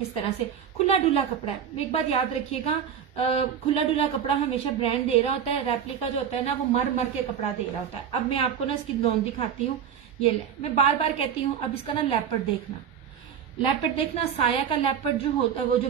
इस तरह से खुला डुला कपड़ा है। एक बात याद रखिएगा, खुला डुला कपड़ा हमेशा ब्रांड दे रहा होता है, रेप्लिका जो होता है ना वो मर मर के कपड़ा दे रहा होता है। अब मैं आपको ना इसकी लॉन दिखाती हूँ। ये ले, मैं बार बार कहती हूँ, अब इसका ना लेपर्ड देखना, लेपर्ड देखना, साया का लेपर्ड जो होता है, वो जो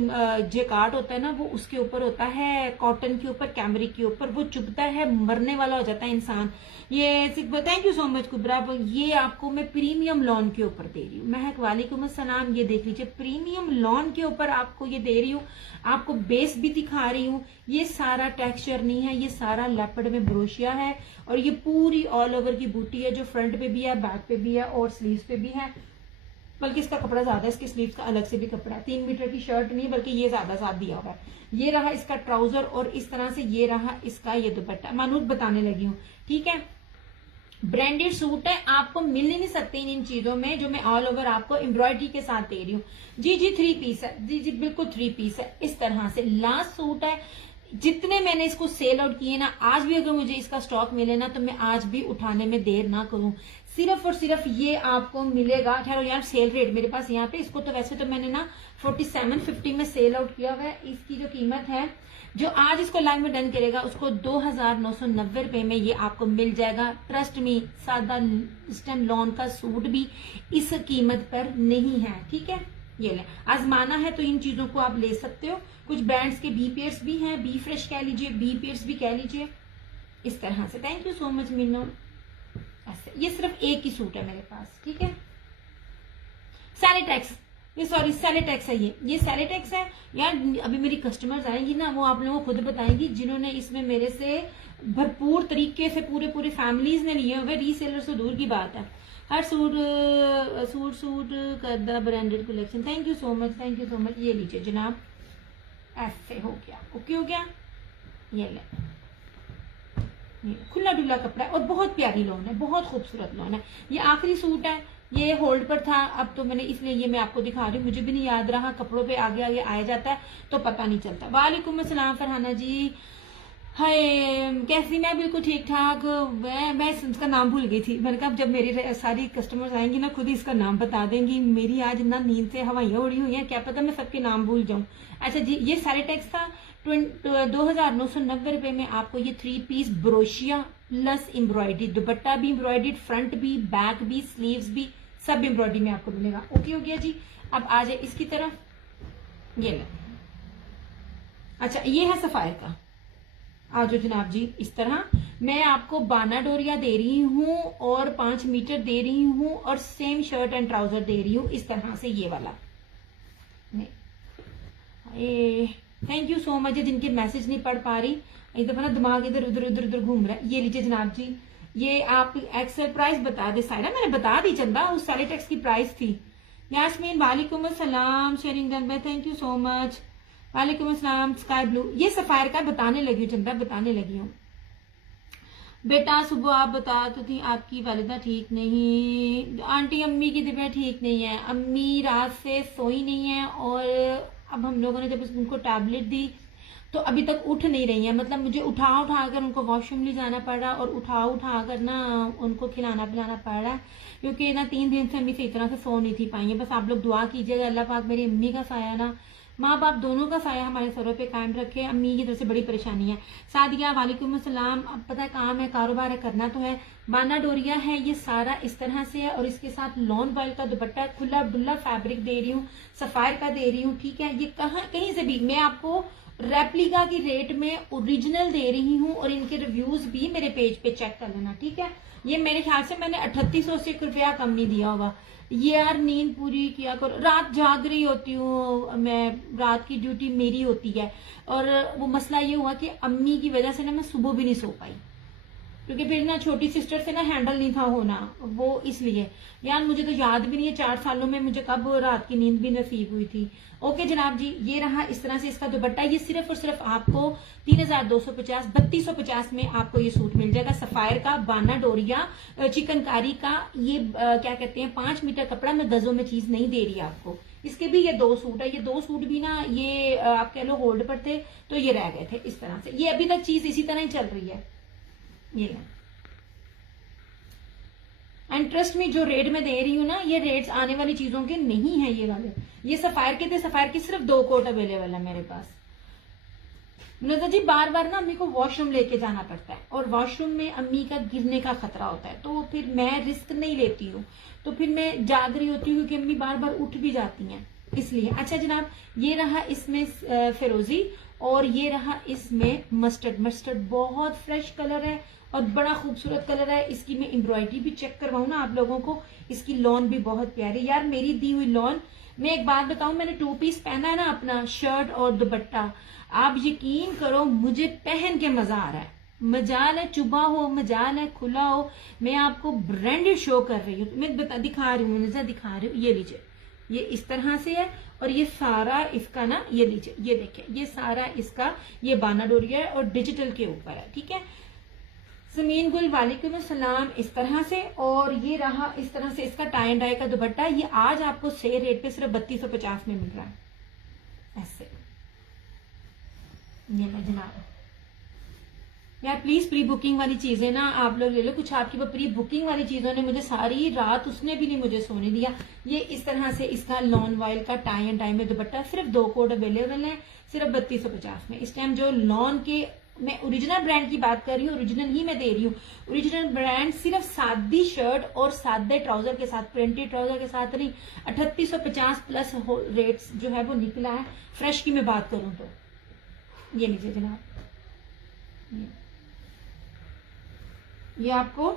जेकार्ड होता है ना वो उसके ऊपर होता है, कॉटन के ऊपर, कैमरिक के ऊपर, वो चुभता है, मरने वाला हो जाता है इंसान। ये थैंक यू सो मच कुबरा, ये आपको मैं प्रीमियम लॉन के ऊपर दे रही हूँ। महक वालेकुम अस्सलाम, ये देख लीजिए प्रीमियम लॉन के ऊपर आपको ये दे रही हूँ, आपको बेस भी दिखा रही हूँ। ये सारा टेक्सचर नहीं है, ये सारा लेपर्ड में ब्रोशिया है, और ये पूरी ऑल ओवर की बूटी है जो फ्रंट पे भी है, बैक पे भी है और स्लीव्स पे भी है। बल्कि इसका कपड़ा ज्यादा है, इसके स्लीव्स का अलग से भी कपड़ा है। 3 मीटर की शर्ट नहीं बल्कि ये ज्यादा साथ दिया हुआ है। ये रहा इसका ट्राउजर और इस तरह से ये रहा इसका ये दुपट्टा। मानूत बताने लगी हूँ, ठीक है। ब्रांडेड सूट है, आपको मिल ही नहीं सकते इन चीजों में जो मैं ऑल ओवर आपको एम्ब्रॉयडरी के साथ दे रही हूँ। जी जी 3 पीस है, जी जी बिल्कुल 3 पीस है। इस तरह से लास्ट सूट है। जितने मैंने इसको सेल आउट किए ना, आज भी अगर मुझे इसका स्टॉक मिले ना तो मैं आज भी उठाने में देर ना करूं। सिर्फ और सिर्फ ये आपको मिलेगा, ठहरो यार, सेल रेट मेरे पास यहाँ पे, इसको तो वैसे तो मैंने ना 4750 में सेल आउट किया हुआ है। इसकी जो कीमत है, जो आज इसको लाइव में डन करेगा उसको 2990 रुपए में ये आपको मिल जाएगा। ट्रस्ट मी, सादा स्टैंड लॉन का सूट भी इस कीमत पर नहीं है, ठीक है। ये ले, आजमाना है तो इन चीजों को आप ले सकते हो। कुछ ब्रांड्स के बी पेयर्स भी हैं, बी फ्रेश कह लीजिए, बी पेयर्स भी कह लीजिए, इस तरह से। Thank you so much Meenu. ऐसे ये सिर्फ एक ही सूट है मेरे पास, ठीक है। सैलिटेक्स, ये सॉरी सैलिटेक्स है, ये सैलिटेक्स है यार। अभी मेरी कस्टमर्स आएंगी ना, वो आप लोगों को खुद बताएंगी, जिन्होंने इसमें मेरे से भरपूर तरीके से पूरे फैमिलीज ने लिए हुए, रीसेलर से दूर की बात है। हर सूट करदा branded collection. Thank you so much, thank you so much. ये लीजिए जनाब, ऐसे हो गया, ओके हो गया। ये ले, खुला डुला कपड़ा है और बहुत प्यारी लॉन है, बहुत खूबसूरत लॉन है। ये आखिरी सूट है, ये होल्ड पर था, अब तो मैंने इसलिए ये मैं आपको दिखा रही हूँ। मुझे भी नहीं याद रहा, कपड़ों पे आगे आगे आया जाता है तो पता नहीं चलता। वालेकुम अस्सलाम फरहाना जी, हाय कैसी? मैं बिल्कुल ठीक ठाक। मैं इसका नाम भूल गई थी। मैंने कहा जब मेरी सारी कस्टमर्स आएंगी ना, खुद ही इसका नाम बता देंगी। मेरी आज ना नींद से हवाइयां उड़ी हुई हैं, क्या पता मैं सबके नाम भूल जाऊं। अच्छा जी, ये सैलिटेक्स था। 2990 रुपए में आपको ये 3 पीस ब्रोशिया प्लस एम्ब्रॉयडरी, दुपट्टा भी एम्ब्रॉयडरी, फ्रंट भी, बैक भी, स्लीव्स भी, सब एम्ब्रॉयडरी में आपको मिलेगा। ओके हो गया जी। अब आ जाए इसकी तरफ, ये ले। अच्छा, ये है सफायर का। आज जनाब जी, इस तरह मैं आपको बाना डोरिया दे रही हूँ और 5 मीटर दे रही हूँ और सेम शर्ट एंड ट्राउजर दे रही हूँ इस तरह से, ये वाला। Thank you so much. जिनके मैसेज नहीं पढ़ पा रही, एक दफा ना दिमाग इधर उधर उधर उधर घूम रहा है। ये लीजिए जनाब जी, ये आप एक्सेल प्राइस बता दे। साइरा मैंने बता दी चंदा, उस सैलिटेक्स की प्राइस थी। यास्मीन वालेकुम अस्सलाम, sharing done by, thank you so much. वालेकुम अस्सलाम। स्काई ब्लू, ये सफायर का बताने लगी हूँ चंदा, बताने लगी हूँ। बेटा सुबह आप बता तो थी आपकी वालिदा ठीक नहीं। आंटी अम्मी की तबीयत ठीक नहीं है, अम्मी रात से सोई नहीं है, और अब हम लोगों ने जब उनको टैबलेट दी तो अभी तक उठ नहीं रही है। मतलब मुझे उठा कर उनको वॉशरूम ले जाना पड़ रहा, और उठा कर ना उनको खिलाना पिलाना पड़ रहा है, क्योंकि ना 3 दिन से अम्मी सही तरह से सो नहीं थी पाई है। बस आप लोग दुआ कीजिएगा, अल्लाह पाक मेरी अम्मी का साया ना, माँ बाप दोनों का साया हमारे सरों पे कायम रखे। अम्मी की तरफ से बड़ी परेशानी है। सादिया वालेकुम अस्सलाम। अब पता है काम है, कारोबार है, करना तो है। बाना डोरिया है, ये सारा इस तरह से है, और इसके साथ लॉन बॉयल का दुपट्टा, खुला डुल्ला फैब्रिक दे रही हूँ, सफायर का दे रही हूँ, ठीक है। ये कहीं से भी मैं आपको रेप्लिका की रेट में ओरिजिनल दे रही हूँ, और इनके रिव्यूज भी मेरे पेज पे चेक कर लेना, ठीक है। ये मेरे ख्याल से मैंने 3800 से 1 रुपया कम नहीं दिया होगा। ये यार नींद पूरी किया करो, रात जाग रही होती हूँ मैं, रात की ड्यूटी मेरी होती है। और वो मसला ये हुआ कि अम्मी की वजह से ना मैं सुबह भी नहीं सो पाई, क्योंकि फिर ना छोटी सिस्टर से ना हैंडल नहीं था होना, वो इसलिए। यार मुझे तो याद भी नहीं है 4 सालों में मुझे कब रात की नींद भी नसीब हुई थी। ओके जनाब जी, ये रहा इस तरह से इसका दुपट्टा। ये सिर्फ और सिर्फ आपको 3250 3250 में आपको ये सूट मिल जाएगा। सफायर का, बाना डोरिया, चिकनकारी का, ये क्या कहते हैं 5 मीटर कपड़ा। मैं गजों में चीज नहीं दे रही आपको। इसके भी ये 2 सूट है, ये 2 सूट भी ना ये आप कह लो होल्ड पर थे तो ये रह गए थे इस तरह से। ये अभी तक चीज इसी तरह ही चल रही है। ये एंड ट्रस्ट में जो रेट में दे रही हूँ ना, ये रेट्स आने वाली चीजों के नहीं है ये वाले। ये सफायर के थे, सफायर के सिर्फ 2 कोट अवेलेबल है मेरे पास। मुनज़्ज़ा जी बार बार ना अम्मी को वॉशरूम लेके जाना पड़ता है और वॉशरूम में अम्मी का गिरने का खतरा होता है, तो फिर मैं रिस्क नहीं लेती हूँ, तो फिर मैं जाग रही होती हूँ कि अम्मी बार बार उठ भी जाती हैं, इसलिए। अच्छा जनाब, ये रहा इसमें फिरोजी और ये रहा इसमें मस्टर्ड। मस्टर्ड बहुत फ्रेश कलर है और बड़ा खूबसूरत कलर है। इसकी मैं एम्ब्रॉयडरी भी चेक करवाऊँ ना आप लोगों को, इसकी लॉन भी बहुत प्यारी। यार मेरी दी हुई लॉन, मैं एक बात बताऊं, मैंने 2 पीस पहना है ना अपना, शर्ट और दुपट्टा, आप यकीन करो मुझे पहन के मजा आ रहा है। मजाल है चुबा हो, मजाल है खुला हो, मैं आपको ब्रांडेड शो कर रही हूँ। मैं दिखा रही हूँ, दिखा रही हूँ, ये लीजिए, ये इस तरह से है और ये सारा इसका ना, ये लीजिए, ये देखिए, ये सारा इसका ये बाना डोरिया है और डिजिटल के ऊपर है, ठीक है। समीन गुल वालेकुम अस्सलाम, इस तरह से। और ये रहा इस तरह से इसका टाई एंड डाई का दुपट्टा, ये आज आपको सेल रेट पे सिर्फ 3250 में मिल रहा है, ऐसे। ये लो जनाब, यार प्लीज प्री बुकिंग वाली चीजें ना आप लोग ले लो, कुछ आपकी वो प्री बुकिंग वाली चीजों ने मुझे सारी रात, उसने भी नहीं मुझे सोने दिया। ये इस तरह से इसका लॉन वॉयल का टाई एंड डाई में दुपट्टा, सिर्फ 2 कोट अवेलेबल है, सिर्फ 3250 में इस टाइम। जो लॉन के, मैं ओरिजिनल ब्रांड की बात कर रही हूँ, ओरिजिनल ही मैं दे रही हूँ। ओरिजिनल ब्रांड सिर्फ सादी शर्ट और सादे ट्राउजर के साथ, प्रिंटेड ट्राउजर के साथ नहीं, 3850 प्लस रेट्स जो है वो निकला है। फ्रेश की मैं बात करूं तो ये लीजिए जनाब, ये आपको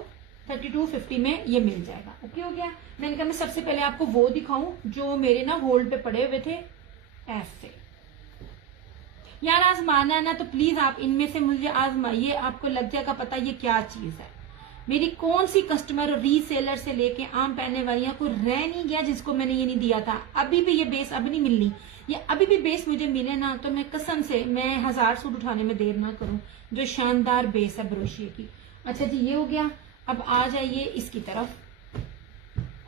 3250 में ये मिल जाएगा। ओके हो गया। मैंने कहा मैं सबसे पहले आपको वो दिखाऊं जो मेरे ना होल्ड पे पड़े हुए थे, ऐसे। यार आजमाना है ना तो प्लीज आप इनमें से मुझे आजमाइए, आपको लग जाएगा पता ये क्या चीज है। मेरी कौन सी कस्टमर और रीसेलर से लेके आम पहनने वाली को रह नहीं गया जिसको मैंने ये नहीं दिया था। अभी भी ये बेस अभी नहीं मिलनी, ये अभी भी बेस मुझे मिले ना तो मैं कसम से मैं 1000 सूट उठाने में देर ना करूं, जो शानदार बेस है ब्रोशिये की। अच्छा जी ये हो गया। अब आ जाइए इसकी तरफ।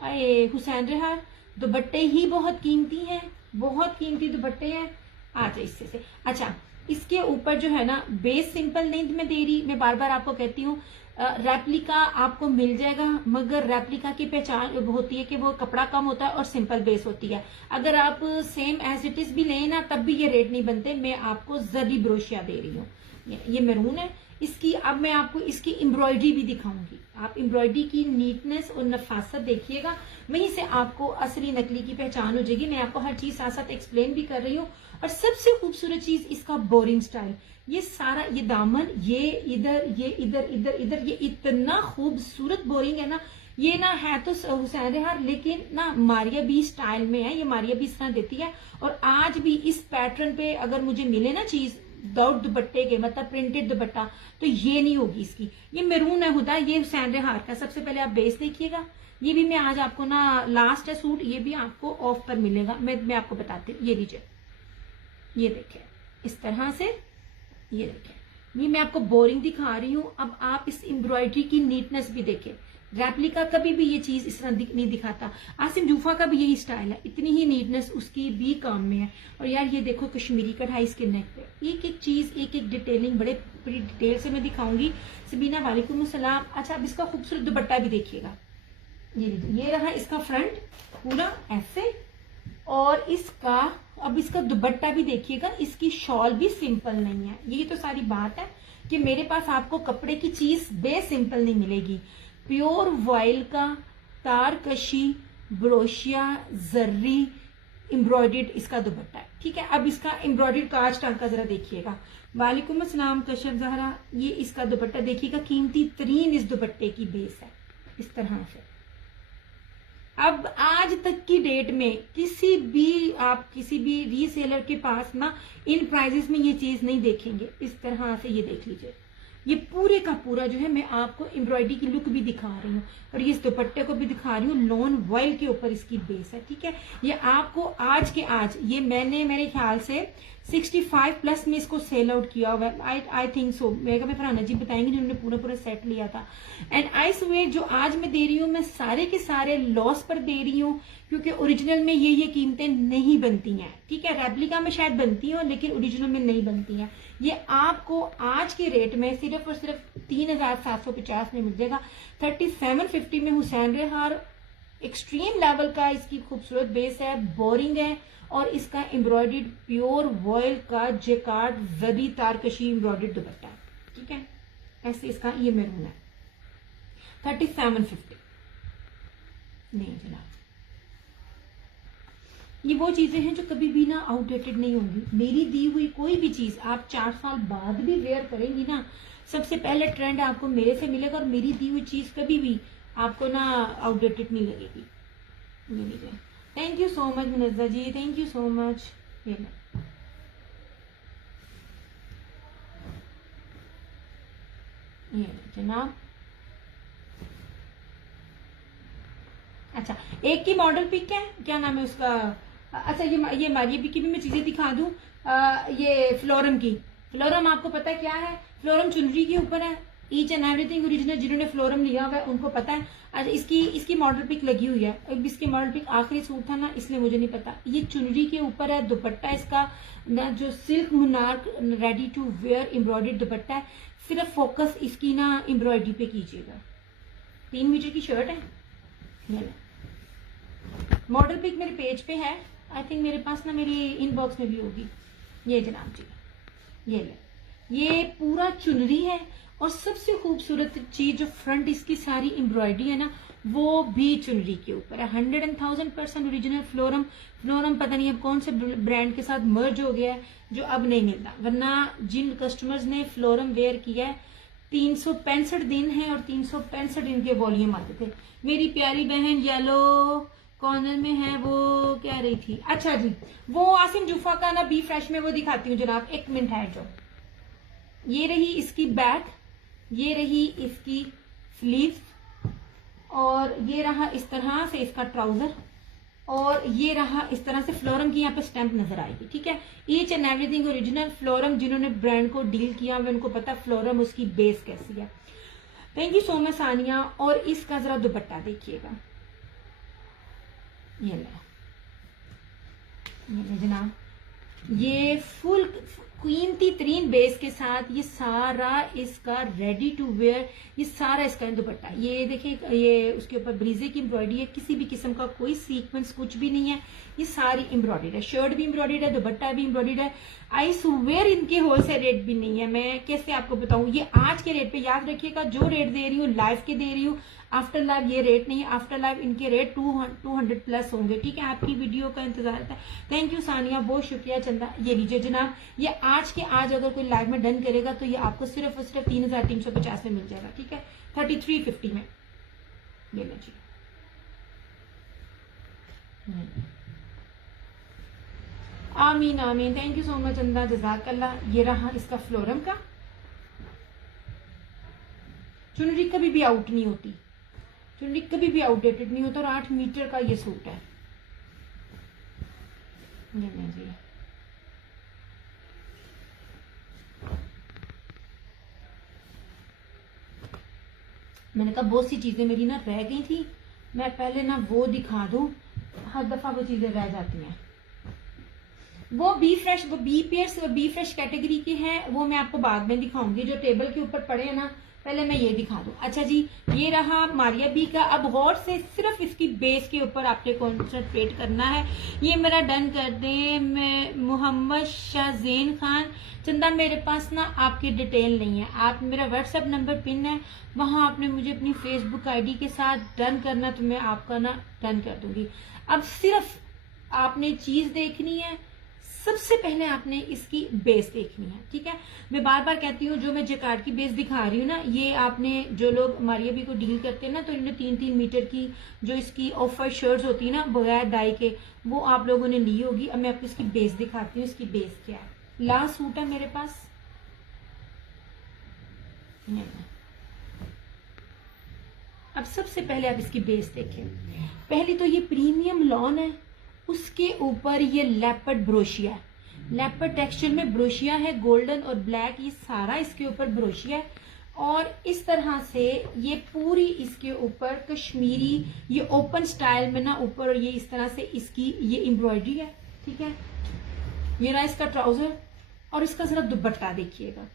अरे हुसैन रेहार, दुपट्टे ही बहुत कीमती हैं, बहुत कीमती दुपट्टे हैं। आ जाए इससे से। अच्छा इसके ऊपर जो है ना बेस सिंपल नहीं मैं दे रही, मैं बार बार आपको कहती हूँ रेप्लिका आपको मिल जाएगा, मगर रेप्लिका की पहचान होती है कि वो कपड़ा कम होता है और सिंपल बेस होती है। अगर आप सेम एज इट इज भी लें ना तब भी ये रेट नहीं बनते। मैं आपको जरी ब्रोशिया दे रही हूँ, ये मैरून है इसकी। अब मैं आपको इसकी एम्ब्रॉयडरी भी दिखाऊंगी, आप एम्ब्रॉयडरी की नीटनेस और नफासत देखिएगा, वहीं से आपको असली नकली की पहचान हो जाएगी। मैं आपको हर चीज साथ साथ एक्सप्लेन भी कर रही हूँ। और सबसे खूबसूरत चीज इसका बोरिंग स्टाइल, ये सारा ये दामन, ये इधर, ये इधर, इधर, इधर, ये इतना खूबसूरत बोरिंग है ना। ये ना है तो हुसैन रेहार लेकिन ना मारिया बी स्टाइल में है, ये मारिया बी इस तरह देती है। और आज भी इस पैटर्न पे अगर मुझे मिले ना चीज विदाउट दुपट्टे के, मतलब प्रिंटेड दुपट्टा, तो ये नहीं होगी इसकी। ये मैरून है हुदा, ये हुसैन रेहार का। सबसे पहले आप बेस देखिएगा, ये भी मैं आज आपको ना लास्ट है सूट, ये भी आपको ऑफ पर मिलेगा। मैं आपको बताती हूँ, ये लीजिए, ये देखें इस तरह से, ये देखें, ये मैं आपको बोरिंग दिखा रही हूँ। अब आप इस एम्ब्रॉयडरी की नीटनेस भी देखें। रेप्लिका कभी भी ये चीज इस तरह नहीं दिखाता। आसिम जूफा का भी यही स्टाइल है, इतनी ही नीटनेस उसकी भी काम में है। और यार ये देखो कश्मीरी कढ़ाई इसके नेक पे, एक एक चीज, एक एक डिटेलिंग बड़े बड़ी डिटेल से मैं दिखाऊंगी। सबीना वालेकुम अस्सलाम। अच्छा अब इसका खूबसूरत दुपट्टा भी देखिएगा, ये रहा इसका फ्रंट पूरा ऐसे, और इसका अब इसका दुपट्टा भी देखिएगा। इसकी शॉल भी सिंपल नहीं है। ये तो सारी बात है कि मेरे पास आपको कपड़े की चीज बेसिंपल नहीं मिलेगी। प्योर वॉयल का तारकशी ब्रोशिया जर्री एम्ब्रॉयडर्ड इसका दुपट्टा है, ठीक है। अब इसका एम्ब्रॉयडर्ड कांच टांका जरा देखिएगा। वालेकुम अस्सलाम कशफ जहरा, ये इसका दुपट्टा देखिएगा, कीमती तरीन इस दुपट्टे की बेस है इस तरह से। अब आज तक की डेट में किसी भी रीसेलर के पास ना इन प्राइजेस में ये चीज नहीं देखेंगे। इस तरह से ये देख लीजिए, ये पूरे का पूरा जो है मैं आपको एम्ब्रॉयडरी की लुक भी दिखा रही हूँ और ये इस दुपट्टे को भी दिखा रही हूँ। लॉन वॉयल के ऊपर इसकी बेस है, ठीक है। ये आपको आज के आज, ये मैंने मेरे ख्याल से 65 प्लस में इसको सेल आउट किया हुआ है। आई थिंक सो, मेगा में फरहाना जी बताएंगे जिन्होंने पूरा पूरा सेट लिया था। एंड आई स्वेयर जो आज मैं दे रही हूँ मैं सारे के सारे लॉस पर दे रही हूँ, क्योंकि ओरिजिनल में ये कीमतें नहीं बनती हैं, ठीक है। रेप्लिका में शायद बनती हो लेकिन ओरिजिनल में नहीं बनती हैं। ये आपको आज के रेट में सिर्फ और सिर्फ 3750 में मिल जाएगा। 3750 में हुसैन रेहार एक्सट्रीम लेवल का इसकी खूबसूरत बेस है, बोरिंग है, और इसका एम्ब्रॉयडर्ड प्योर वॉयल का जेकार्ड जरी तारकशी एम्ब्रॉयडर्ड दुपट्टा है, ठीक है। ऐसे इसका ये मैरून है। 3750 नहीं जनाब, ये वो चीजें हैं जो कभी भी ना आउटडेटेड नहीं होंगी। मेरी दी हुई कोई भी चीज आप 4 साल बाद भी वेयर करेंगी ना, सबसे पहले ट्रेंड आपको मेरे से मिलेगा, और मेरी दी हुई चीज कभी भी आपको ना आउटडेटेड नहीं लगेगी। Thank you so much Munazza ji, thank you so much. ये जनाब, अच्छा एक की मॉडल पिक है, क्या नाम है उसका, अच्छा ये मारिया की भी मैं चीजें दिखा दूं। ये फ्लोरम की, फ्लोरम आपको पता है क्या है, फ्लोरम चुनरी के ऊपर है, ईच एंड एवरीथिंग ओरिजिनल। जिन्होंने फ्लोरम लिया हुआ है उनको पता है। अच्छा इसकी मॉडल पिक लगी हुई है, अब इसकी मॉडल पिक आखिरी सूट था ना इसलिए मुझे नहीं पता। ये चुनरी के ऊपर है, दुपट्टा इसका ना जो silk monarch ready to wear embroidered dupatta है। सिर्फ फोकस इसकी ना एम्ब्रॉयडरी पे कीजिएगा। 3 मीटर की शर्ट है, मॉडल पिक मेरे पेज पे है, आई थिंक मेरे पास ना मेरी इनबॉक्स में भी होगी। ये जनाब जी, ये ले, ये पूरा चुनरी है, और सबसे खूबसूरत चीज जो फ्रंट इसकी सारी एम्ब्रॉयडरी है ना वो भी चुनरी के ऊपर है। 100,000% ओरिजिनल फ्लोरम। फ्लोरम पता नहीं अब कौन से ब्रांड के साथ मर्ज हो गया है जो अब नहीं मिलता, वरना जिन कस्टमर्स ने फ्लोरम वेयर किया है 365 दिन है, और 365 दिन के वॉल्यूम आते थे। मेरी प्यारी बहन येलो कॉर्नर में है, वो क्या रही थी, अच्छा जी वो आसिम जूफा का ना बी फ्रेश में वो दिखाती हूँ जनाब, 1 मिनट है जो। ये रही इसकी बैक, ये रही इसकी स्लीव्स, और ये रहा इस तरह से इसका ट्राउजर, और ये रहा इस तरह से फ्लोरम की यहाँ पे स्टैंप नजर आएगी, ठीक है। Each and everything original phloem. जिन्होंने ब्रांड को डील किया हुआ उनको पता फ्लोरम उसकी बेस कैसी है। Thank you so much Sania. और इसका जरा दुपट्टा देखिएगा, ये जनाब, ये फुल कीमती तरीन बेस के साथ ये सारा इसका रेडी टू वेयर, ये सारा इसका दुपट्टा। ये देखिए, ये उसके ऊपर ब्रीजे की एम्ब्रॉयडरी है, किसी भी किस्म का कोई सीक्वेंस कुछ भी नहीं है, ये सारी एम्ब्रॉयडरी है। शर्ट भी एम्ब्रॉयडरी है, दुपट्टा भी एम्ब्रॉयडरी है। आई स्वेयर इनके होलसेल रेट भी नहीं है, मैं कैसे आपको बताऊं। ये आज के रेट पे याद रखिएगा, जो रेट दे रही हूँ लाइव के दे रही हूँ, आफ्टर लाइव ये रेट नहीं है। आफ्टर लाइव इनके रेट 200 प्लस होंगे, ठीक है। आपकी वीडियो का इंतजार था। थैंक यू सानिया, बहुत शुक्रिया चंदा। ये लीजिए जनाब, ये आज के आज अगर कोई लाइव में डन करेगा तो ये आपको सिर्फ और सिर्फ 3350 में मिल जाएगा, ठीक है। 3350 में ये लीजिए। आमीन आमीन, थैंक यू सो मच चंदा, जज़ाकल्लाह। ये रहा इसका फ्लोरम का, चुनरी कभी भी आउट नहीं होती, चुनरी कभी भी आउटडेटेड नहीं होता, और 8 मीटर का ये सूट है। ये लीजिए, मैंने कहा बहुत सी चीजें मेरी ना रह गई थी, मैं पहले ना वो दिखा दूं, हर दफा वो चीजें रह जाती हैं। वो बी फ्रेश, वो B pairs B fresh category के हैं, वो मैं आपको बाद में दिखाऊंगी। जो टेबल के ऊपर पड़े हैं ना, पहले मैं ये दिखा दूं। अच्छा जी, ये रहा मारिया बी का। अब गौर से सिर्फ इसकी बेस के ऊपर आपने कॉन्सेंट्रेट करना है। ये मेरा डन कर दें। मैं मोहम्मद शाहजेन खान चंदा, मेरे पास ना आपकी डिटेल नहीं है, आप मेरा व्हाट्सएप नंबर पिन है, वहां आपने मुझे अपनी फेसबुक आईडी के साथ डन करना, तो मैं आपका ना डन कर दूंगी। अब सिर्फ आपने चीज देखनी है, सबसे पहले आपने इसकी बेस देखनी है, ठीक है। मैं बार बार कहती हूँ, जो मैं जकार्ड की बेस दिखा रही हूँ ना, ये आपने जो लोग मारिया बी को डील करते हैं ना, तो इन्होंने 3-3 मीटर की जो इसकी ऑफ वाइट शर्ट्स होती है ना बगैर डाई के, वो आप लोगों ने ली होगी। अब मैं आपको इसकी बेस दिखाती हूँ, इसकी बेस क्या है। लास्ट सूट है मेरे पास, अब सबसे पहले आप इसकी बेस देखें। पहली तो ये प्रीमियम लॉन है, उसके ऊपर ये लेपर्ड ब्रोशिया है। लेपर्ड टेक्सचर में ब्रोशिया है, गोल्डन और ब्लैक, ये सारा इसके ऊपर ब्रोशिया है। और इस तरह से ये पूरी इसके ऊपर कश्मीरी, ये ओपन स्टाइल में ना ऊपर ये इस तरह से इसकी ये एम्ब्रॉयडरी है, ठीक है। ये रहा इसका ट्राउजर और इसका जरा दुपट्टा देखिएगा।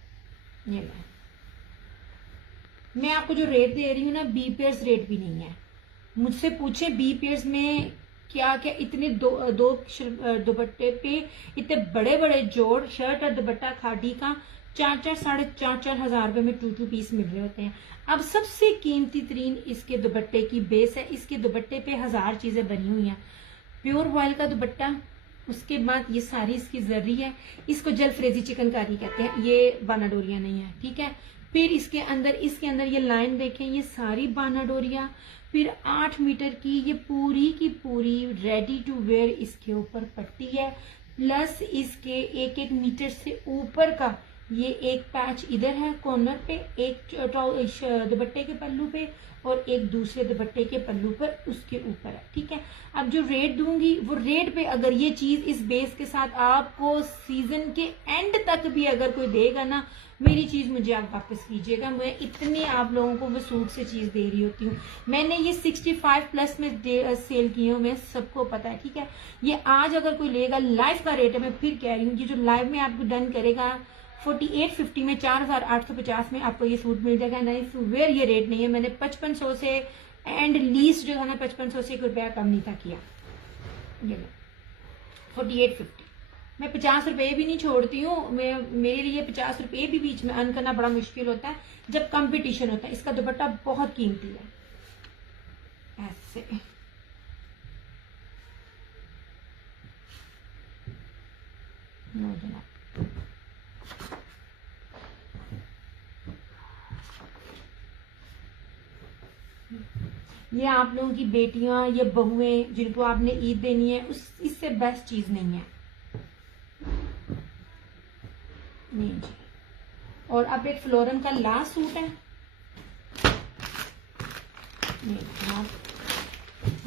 ये मैं आपको जो रेट दे रही हूँ ना, बी पेयर्स रेट भी नहीं है। मुझसे पूछे बी पेयर्स में क्या क्या इतने दो दुपट्टे पे इतने बड़े बड़े जोड़, शर्ट और दुपट्टा खादी का 4-4 साढ़े 4-4 हजार रुपए में 2 पीस मिल रहे होते हैं। अब सबसे कीमती तरीन इसके दुपट्टे की बेस है। इसके दुपट्टे पे 1000 चीजें बनी हुई हैं। प्योर वॉयल का दुपट्टा, उसके बाद ये सारी इसकी जर्री है, इसको जलफ्रेजी चिकनकारी कहते हैं, ये बानाडोरिया नहीं है, ठीक है। फिर इसके अंदर ये लाइन देखें, ये सारी बानाडोरिया। फिर 8 मीटर की ये पूरी की पूरी रेडी टू वेयर इसके ऊपर पट्टी है, प्लस इसके 1-1 मीटर से ऊपर का ये एक पैच इधर है कॉर्नर पे, एक दुपट्टे के पल्लू पे और एक दूसरे दुपट्टे के पल्लू पर उसके ऊपर है, ठीक है। अब जो रेट दूंगी वो रेट पे अगर ये चीज इस बेस के साथ आपको सीजन के एंड तक भी अगर कोई देगा ना, मेरी चीज मुझे आप वापस कीजिएगा। मैं इतने आप लोगों को वो सूट से चीज दे रही होती हूँ। मैंने ये 65 प्लस में सेल की हूँ, मैं सबको पता है, ठीक है। ये आज अगर कोई लेगा, लाइव का रेट है, मैं फिर कह रही हूँ, ये जो लाइव में आपको डन करेगा 4850 में 4850 में आपको ये सूट मिल जाएगा। नहीं वेयर ये रेट नहीं है। मैंने 5500 से एंड लीस्ट जो था ना 5500 से 1 रुपया कम नहीं था किया। ये 4850 मैं 50 रुपए भी नहीं छोड़ती हूँ। मेरे लिए 50 रुपए भी बीच में अर्न करना बड़ा मुश्किल होता है जब कंपटीशन होता है। इसका दुपट्टा बहुत कीमती है। ऐसे ये आप लोगों की बेटियां, ये बहुएं जिनको आपने ईद देनी है, उस इससे बेस्ट चीज नहीं है। नहीं जी। और अब एक फ्लोरन का लास्ट सूट है।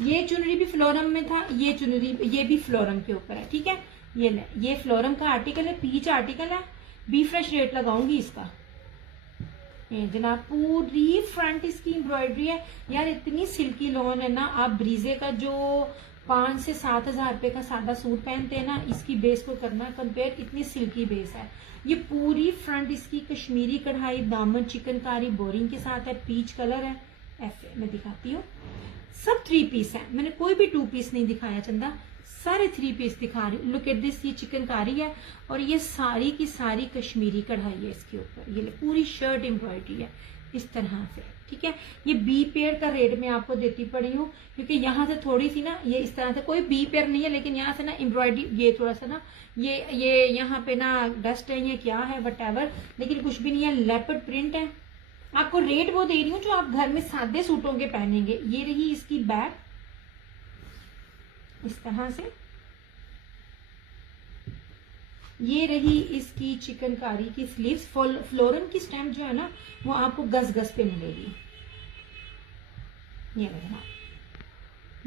ये चुनरी भी फ्लोरम में था, ये चुनरी ये भी फ्लोरम के ऊपर है, ठीक है। ये फ्लोरम का आर्टिकल है, पीच आर्टिकल है। बी फ्रेश रेट लगाऊंगी इसका। जनाब पूरी फ्रंट इसकी एम्ब्रॉयडरी है यार, इतनी सिल्की लॉन है ना। आप ब्रीजे का जो 5 से 7 हजार रुपए का सादा सूट पहनते हैं ना, इसकी बेस को करना कंपेयर, इतनी सिल्की बेस है। ये पूरी फ्रंट इसकी कश्मीरी कढ़ाई, दामन चिकनकारी बोरिंग के साथ है, पीच कलर है। ऐसे मैं दिखाती हूँ, सब 3 पीस है। मैंने कोई भी 2 पीस नहीं दिखाया चंदा, सारे 3 पीस दिखा रही हूँ। लुक एट दिस, ये चिकनकारी है और ये सारी की सारी कश्मीरी कढ़ाई है इसके ऊपर। ये पूरी शर्ट एम्ब्रॉयडरी है इस तरह से, ठीक है। ये बी पेयर का रेट मैं आपको देती पड़ी हूँ क्योंकि यहाँ से थोड़ी सी ना, ये इस तरह से कोई बी पेयर नहीं है, लेकिन यहाँ से ना एम्ब्रॉयडरी ये थोड़ा सा ना ये यहाँ पे ना डस्ट है, ये क्या है वटएवर, लेकिन कुछ भी नहीं है। लेपर्ड प्रिंट है। आपको रेट वो दे रही हूँ जो आप घर में सादे सूटों के पहनेंगे। ये रही इसकी बैक इस तरह से, ये रही इसकी चिकनकारी की स्लीव्स। फ्लोरन की स्टैम्प जो है ना वो आपको गज पे मिलेगी। ये देखना,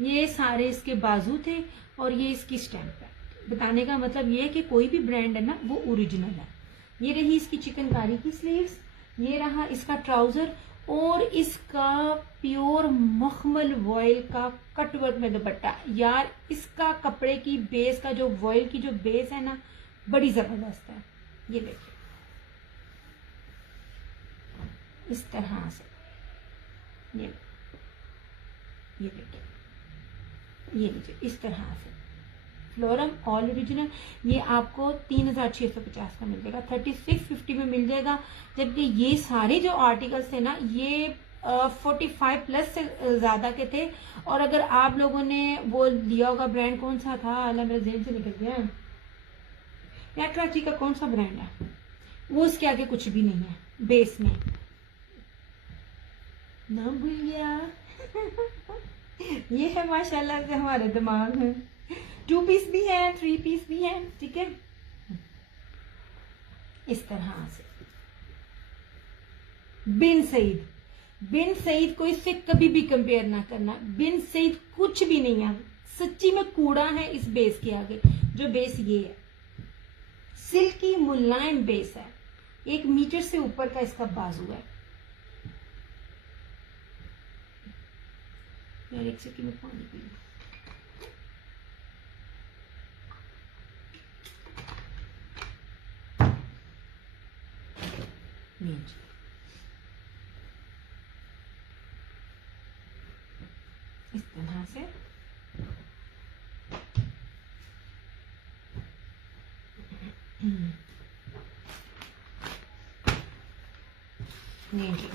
ये सारे इसके बाजू थे और ये इसकी स्टैम्प है। बताने का मतलब ये है कि कोई भी ब्रांड है ना वो ओरिजिनल है। ये रही इसकी चिकनकारी की स्लीव्स, ये रहा इसका ट्राउजर और इसका प्योर मखमल वॉयल का कटवर्क में दुपट्टा। यार इसका कपड़े की बेस का जो वॉयल की जो बेस है ना, बड़ी जबरदस्त है। ये देखिए इस तरह से, ये देखिए, ये लीजिए इस तरह से फ्लोरम ऑल ओरिजिनल। ये आपको 3650 का मिल जाएगा, 3650 में मिल जाएगा। जबकि ये सारे जो आर्टिकल्स थे ना ये 45 प्लस से ज्यादा के थे। और अगर आप लोगों ने वो लिया होगा, ब्रांड कौन सा था, अल्लाह मेरे जेहन से निकल गया यार, कराची का कौन सा ब्रांड है वो, उसके आगे कुछ भी नहीं है बेस में, नाम भूल गया। ये है माशाल्लाह से हमारे दिमाग में। 2 पीस भी है, 3 पीस भी है, ठीक है। इस तरह से बिन सईद को इससे कभी भी कंपेयर ना करना। बिन सईद कुछ भी नहीं है, सच्ची में कूड़ा है इस बेस के आगे। जो बेस ये है, सिल्की मुलायम बेस है, 1 मीटर से ऊपर का इसका बाजू है। यार एक सेकंड में पानी पी लूं। इस तरह से जी,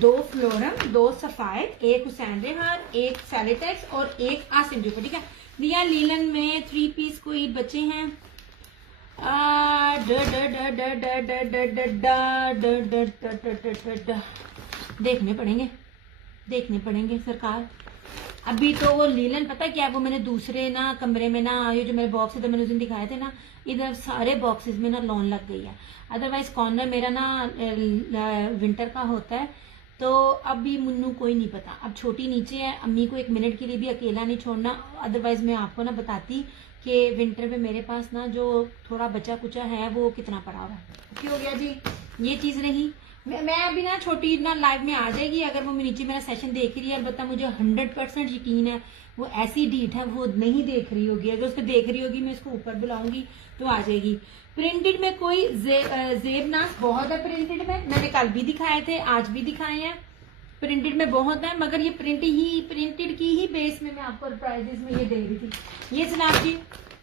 2 फ्लोरम, 2 सफायद, 1 हुसैन रेहान, 1 सैलिटेक्स और 1 आसिम जूफर। ठीक है भैया, लीलन में 3 पीस कोई बचे हैं? देखने पड़ेंगे सरकार। अभी तो वो लीलन पता क्या है, वो मैंने दूसरे ना कमरे में ना, ये जो मेरे बॉक्स थे मैंने उस दिन दिखाए थे ना, इधर सारे बॉक्सेस में ना लॉन लग गई है। अदरवाइज कॉर्नर मेरा ना विंटर का होता है। तो अभी मुन्नू कोई नहीं पता, अब छोटी नीचे है, अम्मी को 1 मिनट के लिए भी अकेला नहीं छोड़ना। अदरवाइज मैं आपको ना बताती कि विंटर में मेरे पास ना जो थोड़ा बचा कुचा है वो कितना पड़ा हुआ है। क्यों हो गया जी, ये चीज रही। मैं अभी ना छोटी ना लाइव में आ जाएगी, अगर वो नीचे मेरा सेशन देख रही है। अलबत्ता मुझे 100% यकीन है वो ऐसी डीट है वो नहीं देख रही होगी। अगर उसको देख रही होगी मैं इसको ऊपर बुलाऊंगी तो आ जाएगी। प्रिंटेड में कोई जेबनास बहुत है। प्रिंटेड में मैंने कल भी दिखाए थे, आज भी दिखाए हैं। प्रिंटेड में बहुत है, मगर ये प्रिंटेड की ही बेस में मैं आपको प्राइजेस में ये दे रही थी। ये जनाब जी